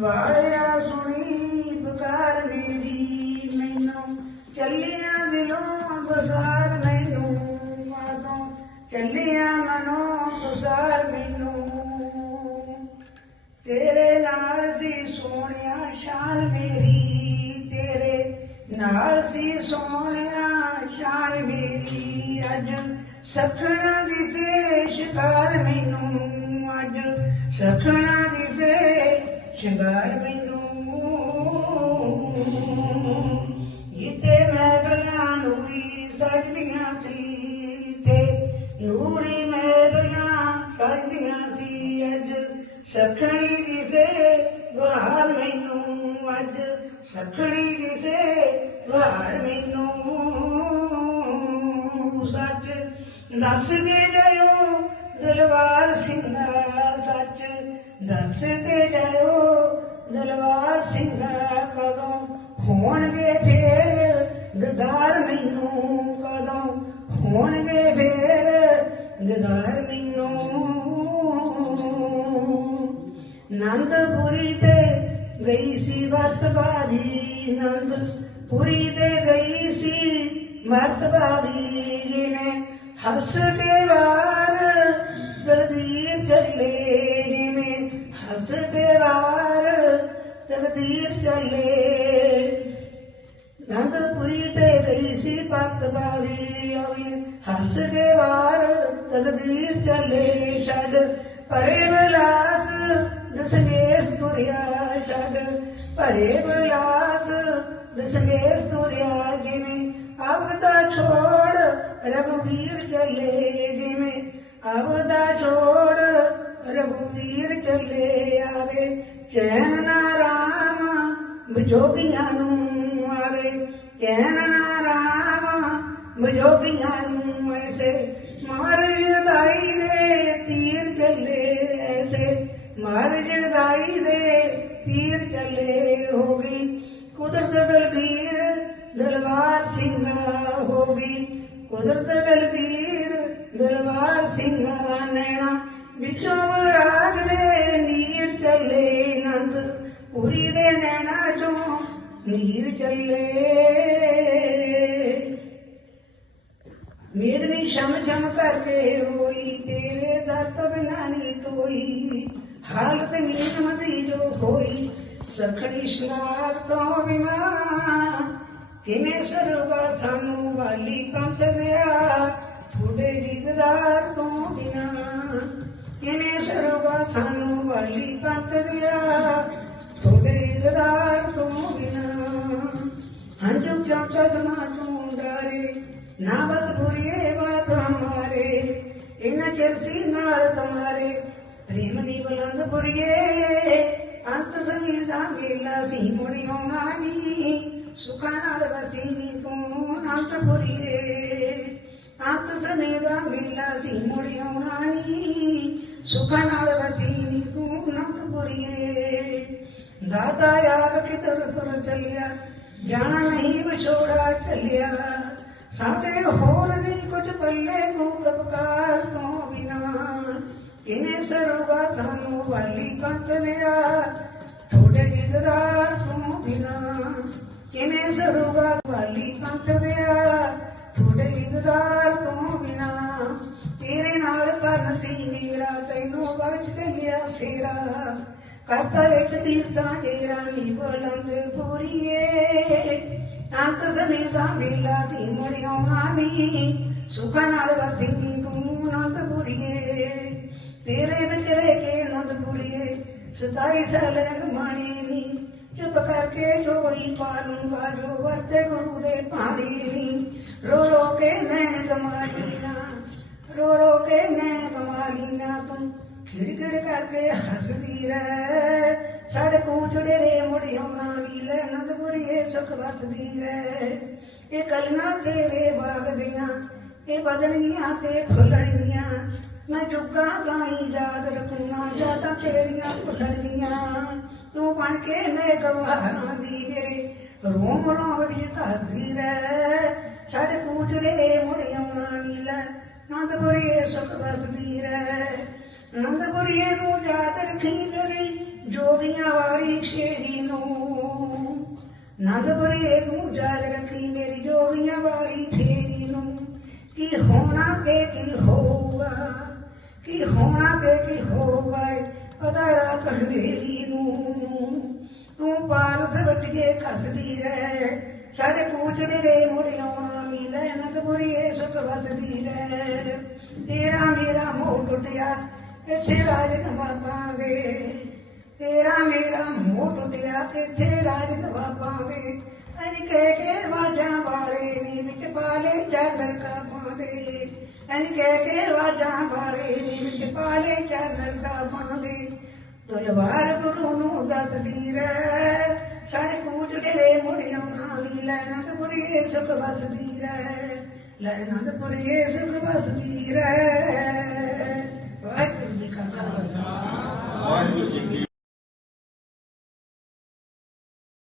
ਵਾਰਿਆ ਸੁਣੀ ਪੁਕਾਰ ਮੇਰੀ, ਮੈਨੂੰ ਚੱਲਿਆ ਦਿਲੋਂ ਬਸਾਰ ਮੈਨੂੰ ਮਾਦੋਂ ਚੱਲਿਆ ਮਨੋਂ ਸੁਸਾਰ ਮੈਨੂੰ। ਤੇਰੇ ਨਾਲ ਸੀ ਸੋਹਣਿਆ ਮੇਰੀ, ਤੇਰੇ ਨਾਲ ਸੀ ਸੋਹਣਿਆ ਸ਼ਾਨ ਮੇਰੀ। ਅੱਜ ਸਖਣਾ ਦੀ ਸੇਸ਼ ਕਰ ਮੈਨੂੰ, ਅੱਜ ਸਖਣਾ ਦੀ ਸ਼ਿਕਾਰ ਮੈਨੂੰ। ਇਤੇ ਮੈਂ ਗਲਾਂ ਨੂਰੀ ਸਜਦੀਆਂ ਸੀ। ਤੇ ਨੂਰੀ ਮੈਂ ਗਲਾਂ ਸਜਦੀਆਂ ਸੀ। ਅੱਜ ਸਖਣੀ ਦਿਸੇ ਗਹਾਰ ਮੈਨੂੰ, ਅੱਜ ਸਖਣੀ ਦਿਸੇ ਗਹਾਰ ਮੈਨੂੰ। ਸੱਚ ਦੱਸ ਕੇ ਜਾਇਓ ਦਲਵਾਰ ਸਿੰਘਾ ਸੱਚ। ਦੱਸ ਕੇ ਜਾਇਓ ਦਲਵਾਰ ਸਿੰਘ ਕਦੋਂ? ਹੋਣਗੇ ਫੇਰ ਗਦਾਰ ਮੈਨੂੰ ਕਦੋਂ? ਹੋਣਗੇ ਫੇਰ ਗਦਾਰ ਮੈਨੂੰ। ਨੰਦਪੁਰੀ ਤੇ ਗਈ ਸੀ ਵਰਤ ਬਾਜੀ ਨੰਦਪੁਰੀ ਤੇ ਗਈ ਸੀ ਮਰਤ ਬਾਜੀ ਜਿਨੇ ਹੱਸ ਕੇ ਵਾਰ ਕੇ ਵਾਰ ਤਕਦੀਰ ਚੱਲੇ। ਨੰਦਪੁਰੀ ਤੇ ਗਈ ਸੀ ਪੱਤ ਬਾਰੀ ਆਈ। ਹੱਸ ਕੇ ਵਾਰ ਤਕਦੀਰ ਚੱਲੇ ਛੱਡ। ਪਰੇ ਬਲਾਸ ਦਸਵੇਸ ਤੁਰਿਆ ਛੱਡ। ਪਰੇ ਬਲਾਸ ਦਸਵੇਸ ਤੁਰਿਆ ਜਿਵੇਂ ਅਬਦਾ ਛੋੜ ਰਘੁਵੀਰ ਚੱਲੇ ਜਿਵੇਂ। ਅਬਦਾ ਛੋੜ ਰਘੁਵੀਰ ਚੱਲੇ ਆਵੇ ਚੈਨ ਨਾ ਰਾਮ ਬਜੋਗੀਆਂ ਨੂੰ ਆਵੇ। ਚੈਨ ਨਾ ਰਾਮ ਬਜੋਗੀਆਂ ਨੂੰ ਐਸੇ ਮਾਰ ਜਦਾਈ ਦੇ ਤੀਰ ਚੱਲੇ ਐਸੇ। ਮਾਰ ਜਦਾਈ ਦੇ ਤੀਰ ਚੱਲੇ ਹੋ ਗਈ। ਕੁਦਰਤ ਦਲਬੀਰ ਦਰਬਾਰ ਸਿੰਘ ਹੋ ਗਈ। ਕੁਦਰਤ ਦਲਬੀਰ ਦਰਬਾਰ ਸਿੰਘ ਨੈਣਾ ਵਿੱਚੋਂ ਰਾਗ ਦੇ ਨੀਰ ਚੱਲੇ ਨੰਦ, ਪੂਰੀ ਦੇ ਨੈਣਾ ਚੋਂ ਨੀਰ ਚੱਲੇ। ਮੇਦਨੀ ਸ਼ਮ ਸ਼ਮ ਕਰਕੇ ਹੋਈ ਤੇਰੇ ਦਰ ਬਿਨਾ ਨੀ ਕੋਈ ਹਾਲਤ ਮੀਨ ਮਦੀ ਜੋ ਹੋਈ, ਸਖੜੀ ਸ਼ਿੰਗਾਰ ਤੋਂ ਬਿਨਾ ਕਿਵੇਂ ਸਰੂਗਾ ਸਾਨੂੰ ਵਾਲੀ ਕੰਸ ਦਿਆ ਥੋੜੇ ਰਿਜ਼ਦਾਰ ਤੋਂ ਬਿਨਾ ਕਿਵੇਂ ਸਰੂਗਾ ਸਾਨੂੰ ਵਾਲੀ ਕੰਸ ਦਿਆ ਥੋੜੇ ਰਿਜ਼ਦਾਰ ਤੋਂ ਬਿਨਾ ਹੰਝੂ ਕਿਉਂ ਚਸ਼ਮਾ ਤੂੰ ਡਰੇ ਨਾ ਬਤ ਬੁਰੀਏ ਬਾਤ ਹਮਾਰੇ ਇਨ ਚਰਸੀ ਨਾਲ ਤੁਮਾਰੇ ਪ੍ਰੇਮ ਦੀ ਬੁਲੰਦ ਬੁਰੀਏ ਅੰਤ ਜ਼ਮੀਰ ਦਾ ਮੇਲਾ ਸੀ ਮੁੜੀ ਆਉਣਾ ਨੀ ਸੁਖਾਂ ਨਾਲ ਵਸੀ ਨੀ ਤੂੰ, ਅੰਤ ਬੁਰੀਏ ਅੰਤ ਜ਼ਮੀਰ ਦਾ ਮੇਲਾ ਸੀ ਮੁੜੀ ਆਉਣਾ ਨੀ। ਸੁਖਾਂ ਨਾਲ ਵਸੀ ਨੀ ਤੂੰ ਅੰਤ ਬੁਰੀਏ ਦਾਤਾ ਯਾਰ ਕਿਤਰ ਤੁਰ ਚੱਲਿਆ, ਜਾਣਾ ਨਹੀਂ ਵਿਛੋੜਾ ਚੱਲਿਆ। ਸਾਡੇ ਹੋਰ ਨਹੀਂ ਕੁਝ ਪੱਲੇ ਨੂੰ ਕਬਕਾਰ ਤੋਂ ਬਿਨਾ ਕਿਨੇ ਸਰੂਗਾ ਸਾਨੂੰ ਵਾਲੀ ਕੰਤ ਲਿਆ ਥੋੜੇ ਜਿਦਦਾਰ ਤੋਂ ਬਿਨਾ ਕਿਨੇ ਸਰੂਗਾ ਵਾਲੀ ਕੰਤ ਲਿਆ ਥੋੜੇ ਜਿਦਦਾਰ ਤੋਂ ਬਿਨਾ ਸੇਰਾ, ਕਰਤਾ ਇੱਕ ਤੀਰਥਾਂ ਤੇਰਾ ਨੀ ਬੁਲੰਦ ਪੂਰੀਏ। ਅੰਤ ਜ਼ਮੀਨ ਦਾ ਵੇਲਾ ਸੀ ਮੁੜ ਸੁਖ ਨਾਲ ਵਸੀ ਤੂੰ ਨੰਦ ਪੁਰੀਏ ਤੇਰੇ ਵਿੱਚ ਰਹਿ ਕੇ ਨੰਦ ਪੁਰੀਏ ਸਤਾਈ ਸਾਲ ਰੰਗ ਮਾਣੀ ਨੀ, ਚੁੱਪ ਕਰਕੇ ਜੋੜੀ ਪਾਲੂੰਗਾ ਜੋ ਵਰਤੇ ਗੁਰੂ ਦੇ ਭਾਣੀ ਨੀ। ਰੋ ਰੋ ਕੇ ਨੈਣ ਕਮਾਲੀ ਨਾ, ਰੋ ਰੋ ਕੇ ਨੈਣ ਕਮਾਲੀ ਨਾ ਤੂੰ ਖਿੜਖਿੜ ਕਰਕੇ ਹੱਸਦੀ ਰਹਿ। ਸਾਡੇ ਕੂਚੜੇ ਰੇ ਮੁੜੀ ਆਉਣਾ ਨੀ ਲੈ ਨੰਦਪੁਰੀਏ ਸੁਖ ਵਸਦੀ ਰਹਿ। ਇਹ ਕਲੀਆਂ ਤੇਰੇ ਬਾਗ ਦੀਆਂ, ਇਹ ਬਦਲਣੀਆਂ ਤੇ ਫੁੱਲਣਗੀਆਂ ਮੈਂ ਚੁੱਕਾਂ ਗਾਈ ਯਾਦ ਰੱਖਣਾ ਜ਼ਿਆਦਾ ਤੇਰੀਆਂ ਭੁੱਲਣਗੀਆਂ ਤੂੰ ਬਣ ਕੇ ਮੈਂ ਗਵਾਹਾਂ ਦੀ ਮੇਰੇ, ਰੋਮ ਰੋਮ ਵਿੱਚ ਧਰਦੀ ਰਹਿ। ਸਾਡੇ ਕੂਚੜੇ ਰੇ ਮੁੜੀ ਆਉਣਾ ਨੀ ਲੈ ਨੰਦਪੁਰੀਏ ਸੁਖ ਵਸਦੀ ਰਹਿ। ਨੰਦਪੁਰੀਏ ਨੂੰ ਯਾਦ ਰੱਖੀ ਤੇਰੀ ਜੋਗੀਆਂ ਵਾਲੀ ਸ਼ੇਰੀ ਨੂੰ। ਨੰਦਪੁਰੀਏ ਨੂੰ ਯਾਦ ਰੱਖੀ ਮੇਰੀ ਜੋਗੀਆਂ ਵਾਲੀ ਫੇਰੀ ਨੂੰ। ਕੀ ਹੋਣਾ ਤੇ ਕੀ ਹੋਊਗਾ, ਕੀ ਹੋਣਾ ਤੇ ਕੀ ਹੋਊਗਾ ਪਤਾ ਰਾਤ ਹਨੇਰੀ ਨੂੰ। ਤੂੰ ਪਾਰਸ ਵਟੀਏ ਕੱਸਦੀ ਰਹਿ ਸਾਡੇ ਕੂਚੜੇ ਦੇ ਮੁੜਿਆਉਣਾ ਮਿਲੇ। ਨਦਪੁਰੀਏ ਸੁਖ ਵਸਦੀ ਰਹਿ, ਤੇਰਾ ਮੇਰਾ ਮੋਹ ਟੁੱਟਿਆ ਇੱਥੇ ਰਾਜ ਨਵਾਬਾਂਗੇ ਤੇਰਾ ਮੇਰਾ ਮੋਹ ਟੁੱਟਿਆ ਇੱਥੇ ਰਾਜ ਨਵਾਬਾਂਗੇ ਅਨ ਕਹਿ ਕੇ ਵਾਜਾਂ ਵਾਲੇ ਨੇ, ਵਿੱਚ ਪਾਲੇ ਚਾਦਰ ਕਾ ਪਾਉਂਦੇ ਅਨ ਕਹਿ ਕੇ ਵਾਜਾਂ ਵਾਲੇ ਨੇ, ਵਿੱਚ ਪਾਲੇ ਚਾਦਰ ਕਾ ਪਾਉਂਦੇ ਤਲਵਾਰ ਗੁਰੂ ਨੂੰ ਦੱਸਦੀ ਰਹਿ ਸਾਡੇ ਕੂਚੜੇ ਦੇ ਮੁੜਿਓ ਨਾਲੀ ਲੈਨਤਪੁਰੀਏ ਸੁਖ ਵਸਦੀ ਰਹਿ। ਲੈਨਤਪੁਰੀਏ ਸੁਖ ਵਸਦੀ ਰਹਿ। ਵਾਹਿਗੁਰੂ ਜੀ ਕੀ